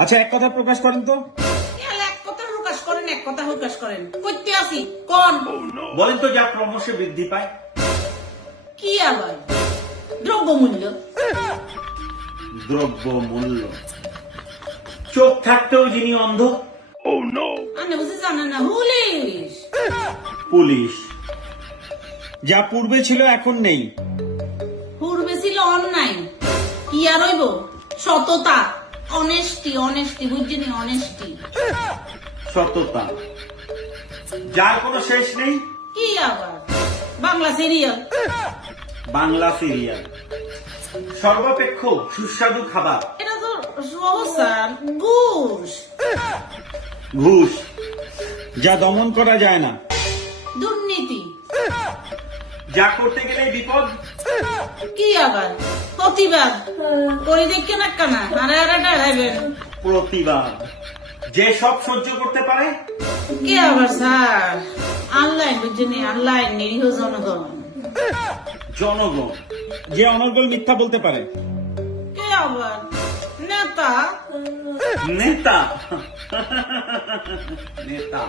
আচ্ছা, এক কথা প্রকাশ করেন তো। এক কথা প্রকাশ করেন, এক কথা প্রকাশ করেন। করতে আসি কোন বলেন তো, যা ক্রমশ বৃদ্ধি পায়। কি আবার? দ্রব্যমূল্য। দ্রব্য মূল্য। চোখ থাকতেও যিনি অন্ধ। আপনি বুঝি জানেন না? পুলিশ। পুলিশ। যা পূর্বে ছিল এখন নেই। পূর্বে ছিল অন্যায়, কি আর হইব? সততা, অনেস্টি, অনেস্টি, বুঝছেন? অনেস্টি। সততা, যার কোনো শেষ নেই। কি আবার? বাংলা সিরিয়াল। বাংলা সিরিয়াল। সর্বাপেক্ষ সুস্বাদু খাবার। এটা তো অবস্থান ঘুষ। ঘুষ, যা দমন করা যায় না। দুর্নীতি। যা করতে গেলে বিপদ। কি আবার? প্রতিবাদ করি দেখে না কানা আরে আরে ডাইবেন। প্রতিবাদ, যে সব সহ্য করতে পারে। কি আবার স্যার? অনলাইন বুঝছেন? অনলাইন নিরীহ জনগণ। জনগণ, যে অনর্গল মিথ্যা বলতে পারে। কে আবার? নেতা। নেতা। নেতা,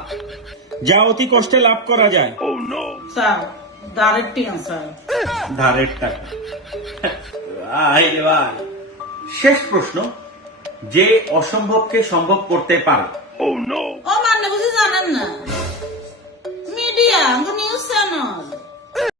যা অতি কষ্টে লাভ করা যায়। Sir direct answer. ধারের টাকা। এবার শেষ প্রশ্ন, যে অসম্ভবকে সম্ভব করতে পারে। ও মানে বুঝি জানেন না? Media, news channel.